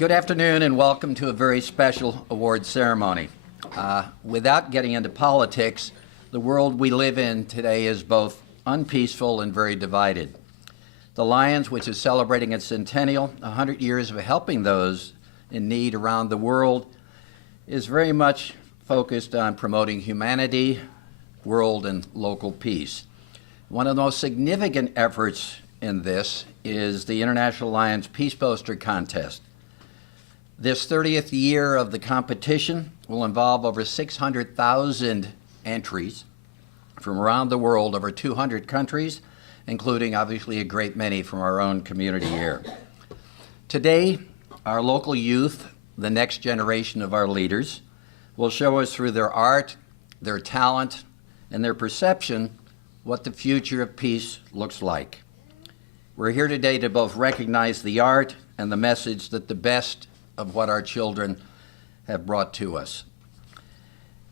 Good afternoon and welcome to a very special award ceremony. Without getting into politics, the world we live in today is both unpeaceful and very divided. The Lions, which is celebrating its centennial, 100 years of helping those in need around the world, is very much focused on promoting humanity, world and local peace. One of the most significant efforts in this is the International Lions Peace Poster Contest. This 30th year of the competition will involve over 600,000 entries from around the world, over 200 countries, including obviously a great many from our own community here. Today, our local youth, the next generation of our leaders, will show us through their art, their talent, and their perception what the future of peace looks like. We're here today to both recognize the art and the message that the best of what our children have brought to us.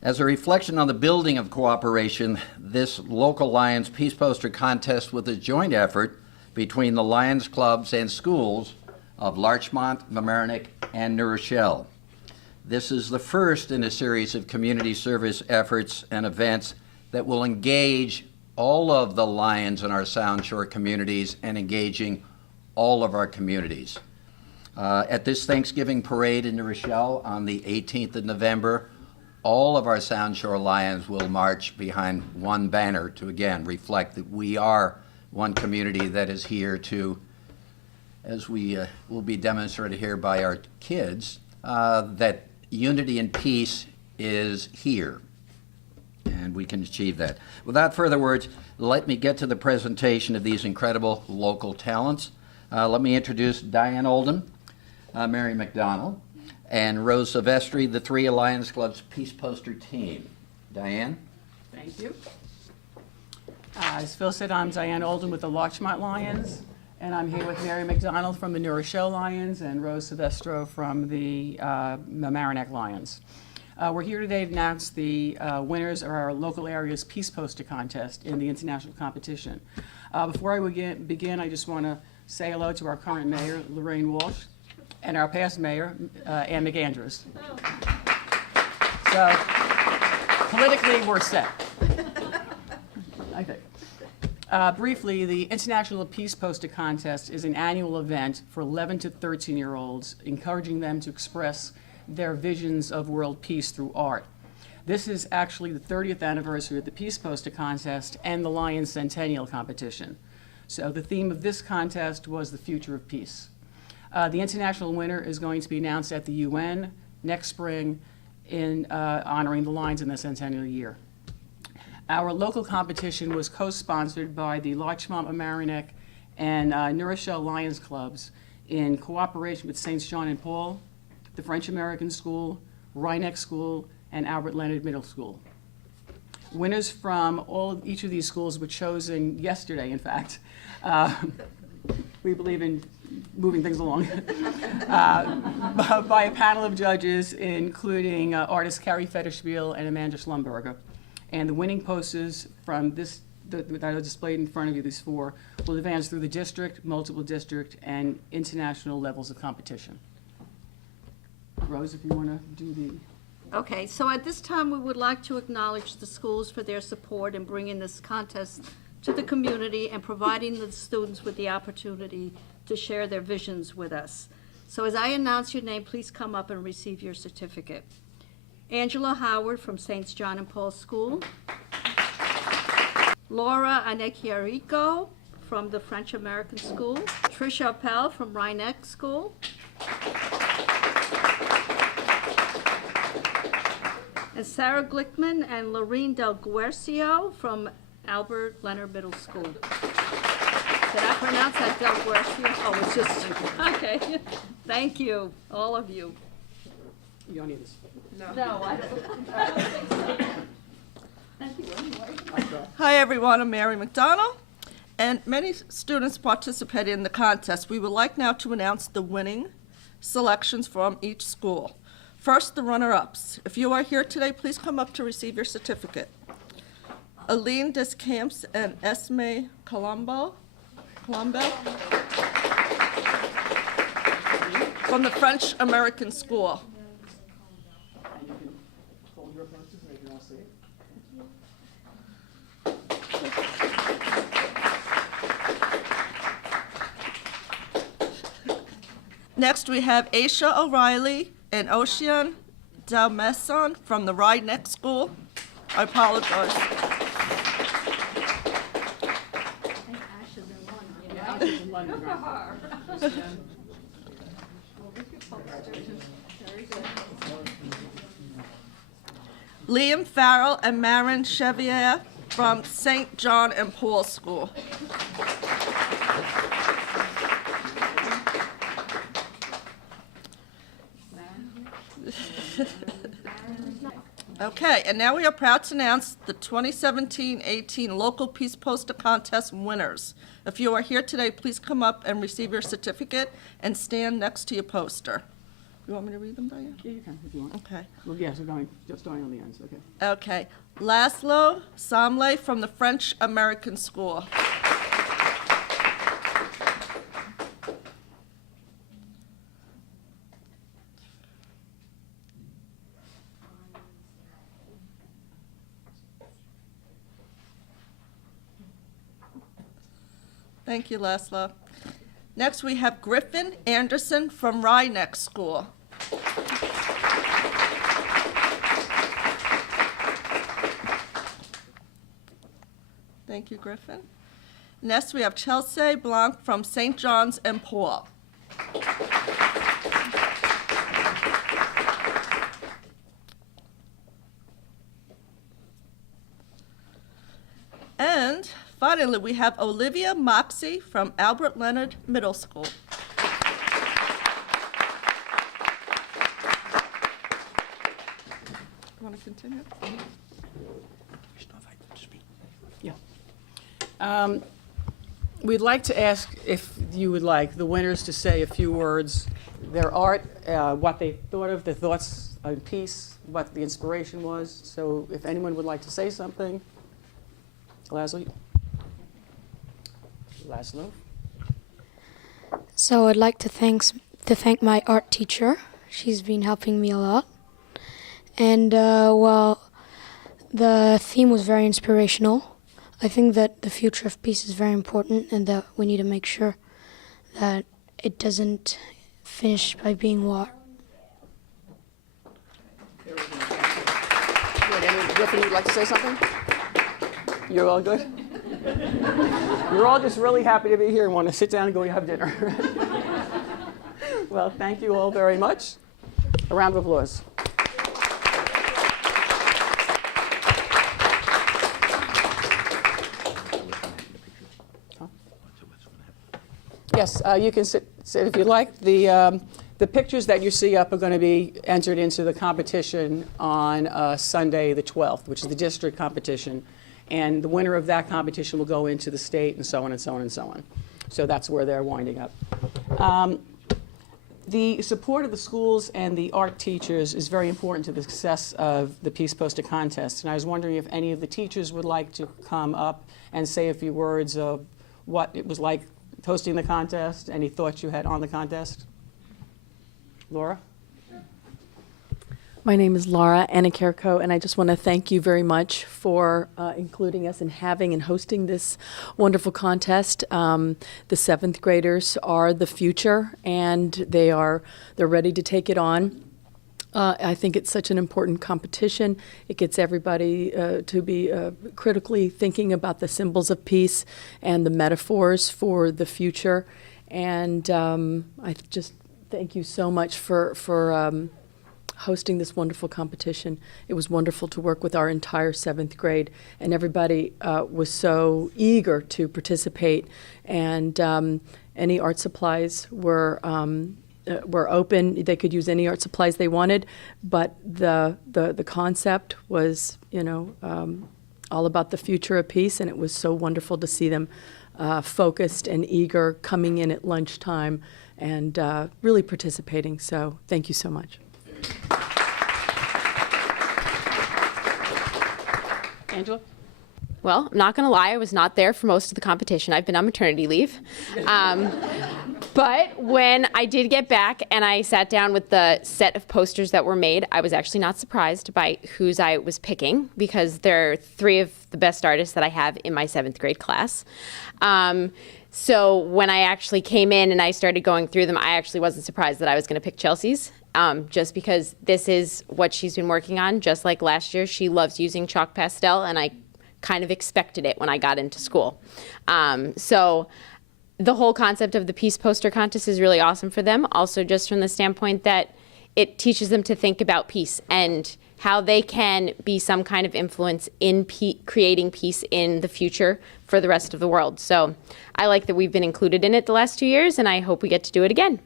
As a reflection on the building of cooperation, this local Lions Peace Poster Contest was a joint effort between the Lions clubs and schools of Larchmont, Mamaroneck, and New Rochelle. This is the first in a series of community service efforts and events that will engage all of the Lions in our Sound Shore communities and engaging all of our communities. At this Thanksgiving parade in New Rochelle on the 18th of November, all of our Sound Shore Lions will march behind one banner to again reflect that we are one community that is here to, as we will be demonstrated here by our kids, that unity and peace is here, and we can achieve that. Without further words, let me get to the presentation of these incredible local talents. Let me introduce Diane Oldham, Mary McDonald, and Rose Silvestri, the three Lions Club's Peace Poster team. Diane? Thank you. As Phil said, I'm Diane Oldham with the Larchmont Lions, and I'm here with Mary McDonald from the New Rochelle Lions and Rose Silvestro from the Mamaroneck Lions. We're here today to announce the winners of our local area's Peace Poster Contest in the international competition. Before I begin, I just want to say hello to our current mayor, Lorraine Walsh, and our past mayor, Ann McAndrews. So, politically, we're set. I think. Briefly, the International Peace Poster Contest is an annual event for 11 to 13-year-olds, encouraging them to express their visions of world peace through art. This is actually the 30th anniversary of the Peace Poster Contest and the Lions Centennial Competition. So the theme of this contest was the future of peace. The international winner is going to be announced at the UN next spring in honoring the Lions in the centennial year. Our local competition was co-sponsored by the Larchmont, Mamaroneck, and New Rochelle Lions Clubs in cooperation with St. John and Paul, the French American School, Rhineck School, and Albert Leonard Middle School. Winners from each of these schools were chosen yesterday, in fact. We believe in moving things along, by a panel of judges, including artists Carrie Federspiel and Amanda Schlumberger. And the winning posters from this that are displayed in front of you, these four, will advance through the district, multiple district, and international levels of competition. Rose, if you want to do the... Okay, so at this time, we would like to acknowledge the schools for their support in bringing this contest to the community and providing the students with the opportunity to share their visions with us. So as I announce your name, please come up and receive your certificate. Angela Howard from St. John and Paul School. Laura Anecchiarico from the French American School. Tricia Appel from Rhineck School. And Sarah Glickman and Lorene Del Guercio from Albert Leonard Middle School. Did I pronounce that Del Guercio? Oh, it's just, okay. Thank you, all of you. You don't need this. No, I don't think so. Thank you anyway. Hi everyone, I'm Mary McDonald, and many students participated in the contest. We would like now to announce the winning selections from each school. First, the runner-ups. If you are here today, please come up to receive your certificate. Aline Descamps and Esme Colombo. from the French American School. And you can fold your posters so they can all see it. Next, we have Aisha O'Reilly and Ocean Dalmeson from the Rye Neck School. I apologize. Yeah, I was in London, right? Liam Farrell and Marin Chevier from St. John and Paul School. Okay, and now we are proud to announce the 2017-18 Local Peace Poster Contest winners. If you are here today, please come up and receive your certificate and stand next to your poster. You want me to read them, Diane? Yeah, you can if you want. Okay. Well, yes, we're just going on the ends, okay. Okay. Laszlo Samle from the French American School. Thank you, Laszlo. Next, we have Griffin Anderson from Rye Neck School. Thank you, Griffin. Next, we have Chelsea Blanc from St. John's and Paul. And finally, we have Olivia Moxie from Albert Leonard Middle School. You want to continue? Yeah. We'd like to ask, if you would like, the winners to say a few words, their art, what they thought of, their thoughts on peace, what the inspiration was. So if anyone would like to say something. Laszlo? So I'd like to thank my art teacher. She's been helping me a lot. And well, the theme was very inspirational. I think that the future of peace is very important and that we need to make sure that it doesn't finish by being war. Griffin, you'd like to say something? You're all good? You're all just really happy to be here and want to sit down and go have dinner. Well, thank you all very much. A round of applause. Yes, you can sit if you like. The pictures that you see up are going to be entered into the competition on Sunday the 12th, which is the district competition. And the winner of that competition will go into the state and so on and so on and so on. So that's where they're winding up. The support of the schools and the art teachers is very important to the success of the Peace Poster Contest. And I was wondering if any of the teachers would like to come up and say a few words of what it was like hosting the contest, any thoughts you had on the contest. Laura? My name is Laura Anakerko, and I just want to thank you very much for including us and having and hosting this wonderful contest. The 7th graders are the future, and they're ready to take it on. I think it's such an important competition. It gets everybody to be critically thinking about the symbols of peace and the metaphors for the future. And I just thank you so much for hosting this wonderful competition. It was wonderful to work with our entire 7th grade, and everybody was so eager to participate. And any art supplies were open. They could use any art supplies they wanted, but the concept was, all about the future of peace, and it was so wonderful to see them focused and eager, coming in at lunchtime and really participating. So thank you so much. Angela? Well, I'm not going to lie, I was not there for most of the competition. I've been on maternity leave. But when I did get back and I sat down with the set of posters that were made, I was actually not surprised by whose I was picking, because they're three of the best artists that I have in my 7th grade class. So when I actually came in and I started going through them, I actually wasn't surprised that I was going to pick Chelsea's. Just because this is what she's been working on. Just like last year, she loves using chalk pastel, and I kind of expected it when I got into school. So the whole concept of the Peace Poster Contest is really awesome for them. Also, just from the standpoint that it teaches them to think about peace and how they can be some kind of influence in creating peace in the future for the rest of the world. So I like that we've been included in it the last 2 years, and I hope we get to do it again.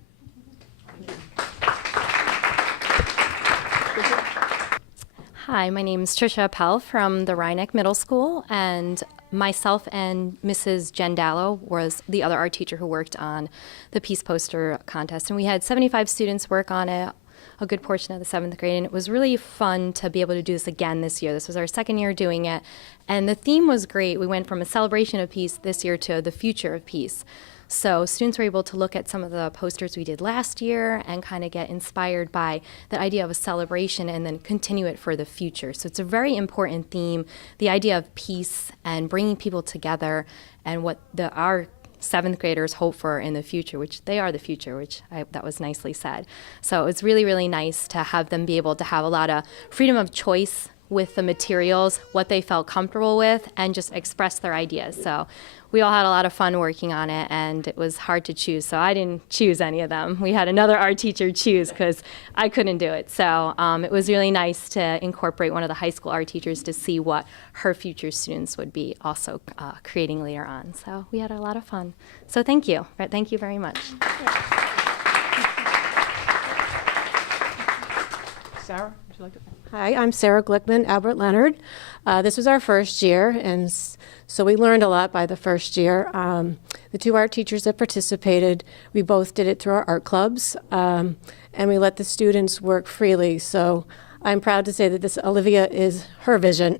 Hi, my name is Tricia Appel from the Rhinebeck Middle School, and myself and Mrs. Jen Dallow was the other art teacher who worked on the Peace Poster Contest. And we had 75 students work on it, a good portion of the 7th grade, and it was really fun to be able to do this again this year. This was our 2nd year doing it, and the theme was great. We went from a celebration of peace this year to the future of peace. So students were able to look at some of the posters we did last year and kind of get inspired by the idea of a celebration and then continue it for the future. So it's a very important theme, the idea of peace and bringing people together, and what our 7th graders hope for in the future, which they are the future, that was nicely said. So it's really, really nice to have them be able to have a lot of freedom of choice with the materials, what they felt comfortable with, and just express their ideas. So we all had a lot of fun working on it, and it was hard to choose, so I didn't choose any of them. We had another art teacher choose because I couldn't do it. So it was really nice to incorporate one of the high school art teachers to see what her future students would be also creating later on. So we had a lot of fun. So thank you. Thank you very much. Sarah, would you like to? Hi, I'm Sarah Glickman, Albert Leonard. This was our first year, and so we learned a lot by the first year. The 2 art teachers that participated, we both did it through our art clubs, and we let the students work freely. So I'm proud to say that this Olivia is her vision.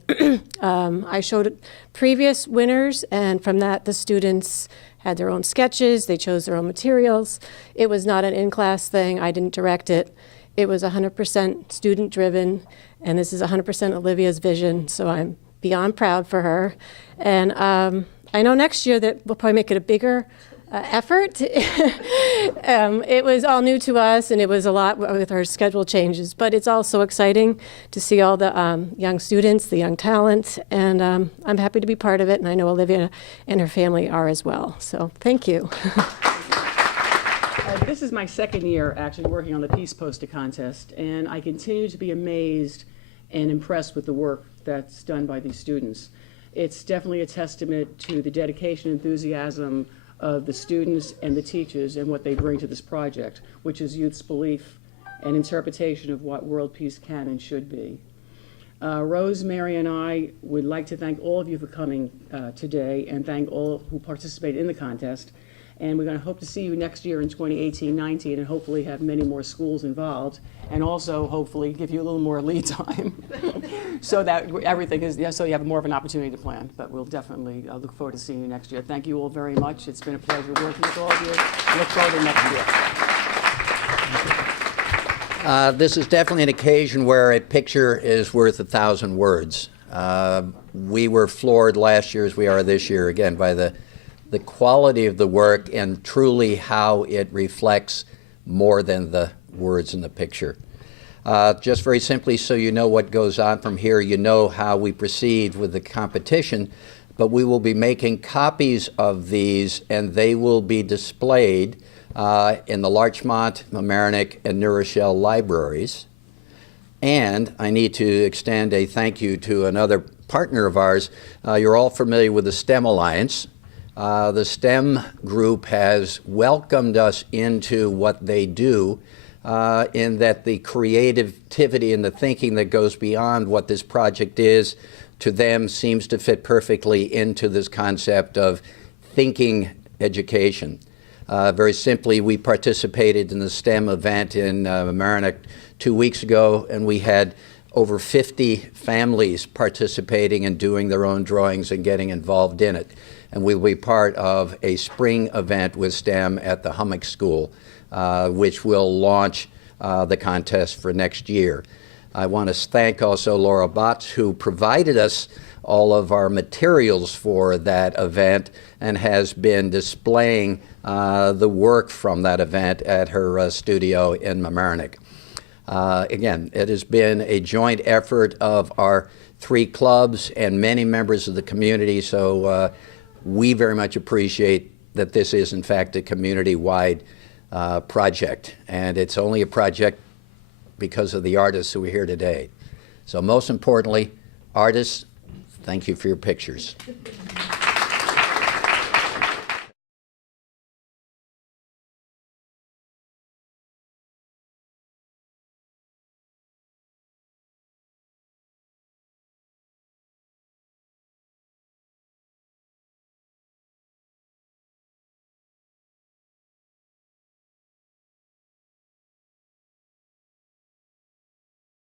I showed previous winners, and from that the students had their own sketches, they chose their own materials. It was not an in-class thing, I didn't direct it. It was 100% student-driven, and this is 100% Olivia's vision, so I'm beyond proud for her. And I know next year that we'll probably make it a bigger effort. It was all new to us, and it was a lot with our schedule changes, but it's also exciting to see all the young students, the young talent, and I'm happy to be part of it, and I know Olivia and her family are as well. So thank you. This is my 2nd year actually working on the Peace Poster Contest, and I continue to be amazed and impressed with the work that's done by these students. It's definitely a testament to the dedication and enthusiasm of the students and the teachers and what they bring to this project, which is youth's belief and interpretation of what world peace can and should be. Rose, Mary, and I would like to thank all of you for coming today, and thank all who participated in the contest. And we're going to hope to see you next year in 2018-19, and hopefully have many more schools involved, and also hopefully give you a little more lead time so that everything is, so you have more of an opportunity to plan. But we'll definitely look forward to seeing you next year. Thank you all very much. It's been a pleasure working with all of you. I look forward to next year. This is definitely an occasion where a picture is worth 1,000 words. We were floored last year, as we are this year, again, by the quality of the work and truly how it reflects more than the words in the picture. Just very simply, so you know what goes on from here, you know how we proceed with the competition, but we will be making copies of these, and they will be displayed in the Larchmont, Mamaroneck, and New Rochelle libraries. And I need to extend a thank you to another partner of ours. You're all familiar with the STEM Alliance. The STEM group has welcomed us into what they do, in that the creativity and the thinking that goes beyond what this project is to them seems to fit perfectly into this concept of thinking education. Very simply, we participated in the STEM event in Mamaroneck 2 weeks ago, and we had over 50 families participating and doing their own drawings and getting involved in it. And we'll be part of a spring event with STEM at the Hummock School, which will launch the contest for next year. I want to thank also Laura Botts, who provided us all of our materials for that event and has been displaying the work from that event at her studio in Mamaroneck. Again, it has been a joint effort of our 3 clubs and many members of the community, so we very much appreciate that this is, in fact, a community-wide project. And it's only a project because of the artists who are here today. So most importantly, artists, thank you for your pictures.